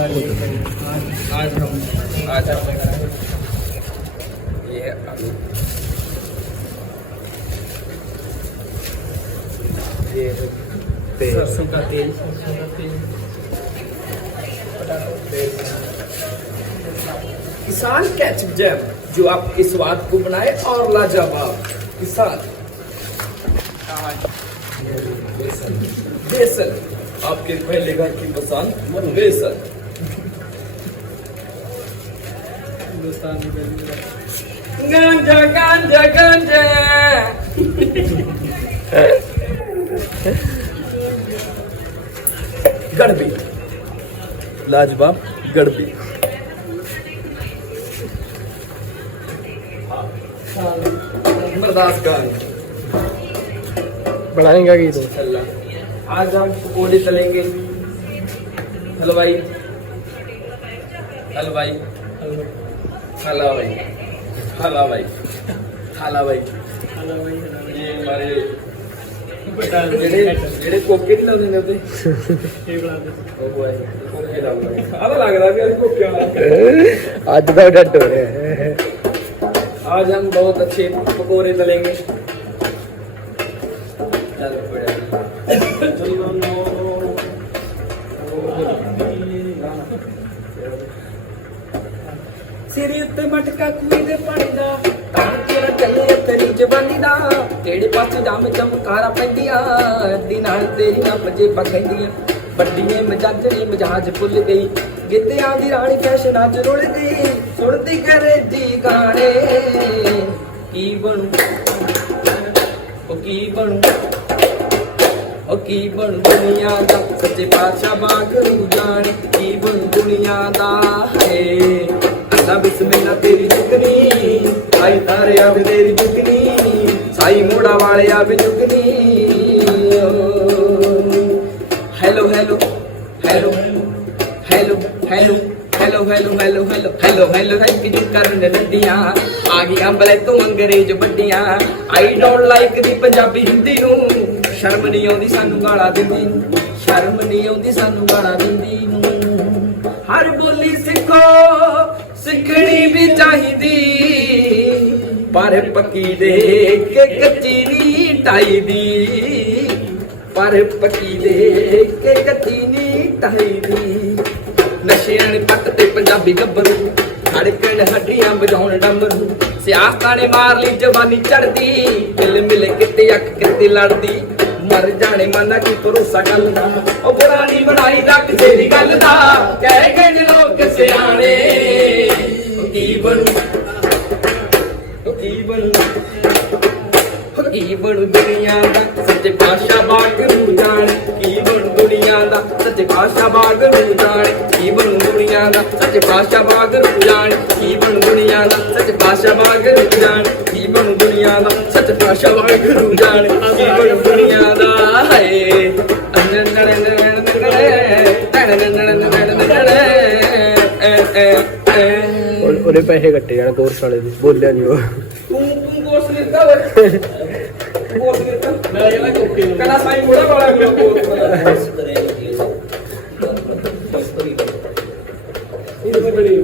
सरसों का तेल किसान कैचअप जैम जो आपके स्वाद को बनाए और लाजवाब। किसान। बेसन। आपके पहले घर की पसंद, बेसन। गांजा गांजा गांजा गड़बी लाजवाब गड़बी बढ़ाएँगा की तो। आज हम पकौड़े तलेंगे हलवाई हलवाई। हलवाई। हलवाई हलवाई ये हमारे ਜਿਹੜੇ ਜਿਹੜੇ ਕੋਕੇ ਨਹੀਂ ਲਾਉਂਦੇ ਨੇ ਉੱਤੇ ਉਹ ਹੈ ਕੋਕੇ ਲਾਉਂਦੇ ਆਹ ਤਾਂ ਲੱਗਦਾ ਵੀ ਅਸੀਂ ਕੋਕੇ ਵਾਲਾ ਅੱਜ ਦਾ ਡੱਟ ਹੋ ਰਿਹਾ ਹੈ आज हम बहुत अच्छे पकोड़े तलेंगे चल ਸਿਰੇ ਉੱਤੇ ਮਟਕਾ ਖੂਹੀ ਦੇ ਪਾਣੀ ਦਾ। ਤਾਂ ਤੇਰਾ ਚੱਲੇ ਤੇਰੀ ਜਵਾਨੀ ਦਾ। ਕਿਹੜੇ ਪਾਸੇ ਜਾਮ ਚਮਕਾਰਾ ਪੈਂਦੀਆਂ? ਅੱਡੀ ਨਾਲ ਤੇਰੀਆਂ ਪਜੇ ਪਖੈਂਦੀਆਂ ਵੱਡੀਏ ਮਜਾਜਣੀ ਮਜਾਜ ਭੁੱਲ ਗਈ। ਗਿੱਧਿਆਂ ਦੀ ਰਾਣੀ ਫੈਸ਼ਨਾਂ ਚ ਰੁਲ ਗਈ। ਸੁਣਦੀ ਕਰੇ ਜੀ ਗਾਣੇ। ਕੀ ਬਣੂ? ਉਹ ਕੀ ਬਣੂ? ਉਹ ਕੀ ਬਣ ਦੁਨੀਆ ਦਾ? ਸੱਚੇ ਪਾਤਸ਼ਾਹ ਬਾਗਰੂ ਜਾਣੇ। ਕੀ ਬਣੂ ਦੁਨੀਆ ਦਾ? ਹੈ। ਅੱਲਾ ਬਿਸਮਿਲ੍ਲਾ ਤੇਰੀ ਜੁਗਨੀ ਆਈ ਤਾਰਿਆ ਵੀ ਤੇਰੀ ਜੁਗਨੀ ਸਾਈ ਮੋੜਾ ਵਾਲਿਆ ਵੀ ਜੁਗਨੀ hello hello hello hello hello hello hello hello hello hello hello thank you ਕਰਨ ਲੱਡੀਆਂ ਆ ਗਈਆਂ ਬਲੇ ਤੂੰ ਅੰਗਰੇਜ਼ ਵੱਡੀਆਂ I don't like the Punjabi Hindi ਨੂੰ ਸ਼ਰਮ ਨਹੀਂ ਆਉਂਦੀ ਸਾਨੂੰ ਗਾਲਾਂ ਦਿੰਦੀ ਨੂੰ ਸ਼ਰਮ ਨਹੀਂ ਆਉਂਦੀ ਸਾਨੂੰ ਗਾਲਾਂ ਦਿੰਦੀ ਨੂੰ ਹਰ ਬੋਲੀ ਸਿੱਖੋ ਸਿੱਖਣੀ ਵੀ ਚਾਹੀਦੀ। ਪਰ ਪੱਕੀ ਦੇ ਕੇ ਕੱਚੀ ਨਹੀਂ ਟਾਈ ਪਰ ਪੱਕੀ ਦੇ ਕੇ ਕੱਚੀ ਨਹੀਂ ਟਾਈ ਨਸ਼ਿਆਂ ਨੇ ਪੱਟ ਤੇ ਪੰਜਾਬੀ ਗੱਭਰੂ। ਧੜਕਣ ਹੱਡੀਆਂ ਵਜਾਉਣ ਡੰਮਰੂ। ਸਿਆਸਤਾਂ ਨੇ ਮਾਰ ਲਈ ਜਵਾਨੀ ਚੜਦੀ ਦਿਲ ਮਿਲੇ ਕਿਤੇ ਅੱਖ ਕਿਤੇ ਲੜਦੀ। ਮਰ ਜਾਣੇ ਮਨਾ ਕੀ ਭਰੋਸਾ ਗੱਲ ਦਾ। ਉਹ ਬੁਰਾ ਨਹੀਂ ਬਣਾਈ ਦਾ ਕਿਸੇ ਦੀ ਗੱਲ ਦਾ। ਕਹਿ ਗਏ ਲੋਕ ਸਿਆਣੇ। ਬਣੂ ਦੁਨੀਆ ਦਾ ਸੱਚੇ ਪਾਤਸ਼ਾਹ ਬਾਗਰੂ ਜਾਣੇ ਕੀ ਬਣੂ ਦੁਨੀਆ ਦਾ ਸੱਚੇ ਪਾਤਸ਼ਾਹ ਬਾਗਰੂ ਜਾਣੇ ਕੀ ਬਣੂ ਦੁਨੀਆ ਦਾ ਸੱਚੇ ਪਾਤਸ਼ਾਹ ਬਾਗਰੂ ਜਾਣੇ ਕੀ ਬਣੂ ਦੁਨੀਆ ਦਾ ਸੱਚੇ ਪਾਤਸ਼ਾਹ ਬਾਗਰੂ ਜਾਣੇ ਕੀ ਬਣੂ ਦੁਨੀਆ ਦਾ ਸੱਚੇ ਪਾਤਸ਼ਾਹ ਬਾਗਰੂ ਜਾਣੇ ਕੀ ਬਣੂ ਦੁਨੀਆ ਦਾ ਹਾਏ ਉਹ- ਉਹਦੇ ਪੈਸੇ ਕੱਟੇ ਜਾਣ ਕੋਰਸ ਵਾਲੇ ਦੇ ਬੋਲਿਆ ਨਹੀਂ ਉਹ ਤੂੰ ਤੂੰ ਕੋਰਸ ਲਿਖਦਾ ਓਏ ਕੋਰਸ ਲਿਖਦਾ ਮੈਂ ਇਹਨਾਂ ਕੋਕੇ ਨੂੰ ਕਹਿੰਦਾ ਸਾਈ ਮੋੜਾ ਵਾਲਾ ਮੇਰਾ ਕੋਰਸ ਇਹ ਤਾਂ ਬੜੀ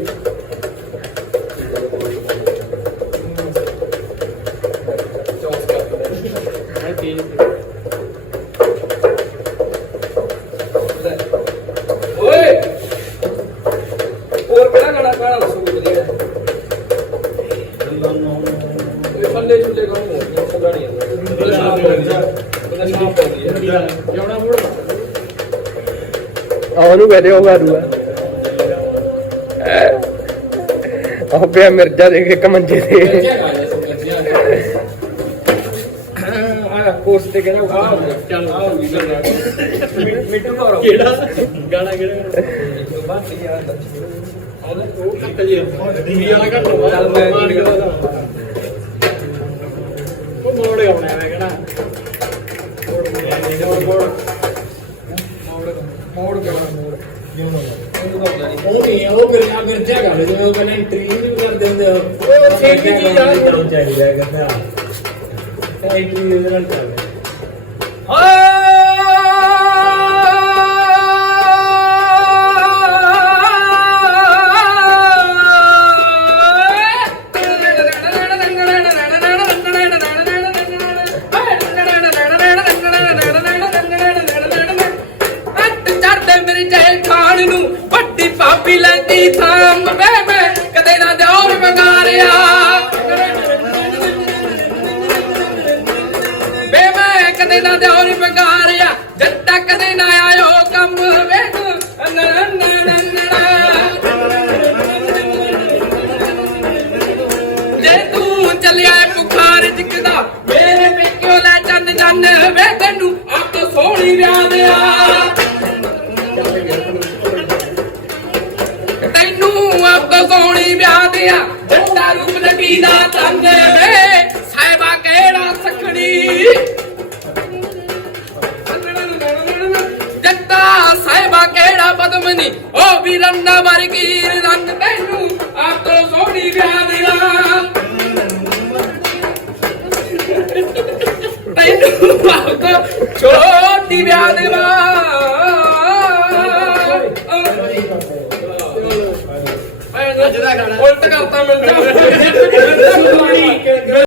ਸ਼ਾਪ ਹੋ ਗਿਆ ਜਿਉਣਾ ਮੋੜ ਆ ਉਹਨੂੰ ਕਹਦੇ ਉਹ ਕਰੂਗਾ ਆਹ ਪਿਆ ਮਿਰਜ਼ਾ ਦੇ ਕੇ ਇੱਕ ਮੰਜੇ ਤੇ। ਕੋਰਸ ਤੇ ਕਹਿੰਦਾ ਆ ਚੱਲ ਆ ਮੀਟਰ ਕਰੋ ਕਿਹੜਾ? ਗਾਣਾ ਕਿਹੜਾ? ਬਾਤ ਯਾਰ ਉਹ ਕੱਟ ਜੀ ਦੁਨੀਆ ਵਾਲਾ ਕੱਟ ਚੱਲ ਮੈਂ ਆ ਮਿਰਜਾ ਕਰ ਜਿਵੇਂ ਉਹ ਹੁੰਦੇ ਆ ਕਦੇ ਨਾ ਦਿਓਰ ਵਗਾਰਿਆ ਜਦ ਤੱਕ ਕਦੇ ਨਾ ਆਇਓ ਕੰਮ ਵੇ ਨਾ ਨਾ ਨਾ ਜੇ ਤੂੰ ਚੱਲਿਆ ਏ ਬੁਖਾਰ ਮੇਰੇ ਪੇਕਿਓ ਲੈ ਚੰਨ ਚੰਨ ਵੇ, ਤੈਨੂੰ ਅੱਖ ਸੋਹਣੀ ਵਿਆਹ ਦਿਆ ਤੈਨੂੰ ਅੱਖ ਸੋਹਣੀ ਵਿਆਹ ਦਿਆ ਜੱਟਾ ਰੂਪ ਨਬੀ ਦਾ ਚੰਨ ਵੇ, ਸਾਹਿਬਾ ਕਿਹੜਾ ਸਖਣੀ? ਜੱਟਾ ਸਾਹਿਬਾ ਕਿਹੜਾ ਬਦਮਨੀ ਓ ਵੀਰੰਨਾ ਵਰਗੀ ਰੰਗ ਤੈਨੂੰ ਅੱਖ ਸੋਹਣੀ ਵਿਆਹ ਦਿਆ ਤੈਨੂੰ ਆਕੋ ਛੋਟੀ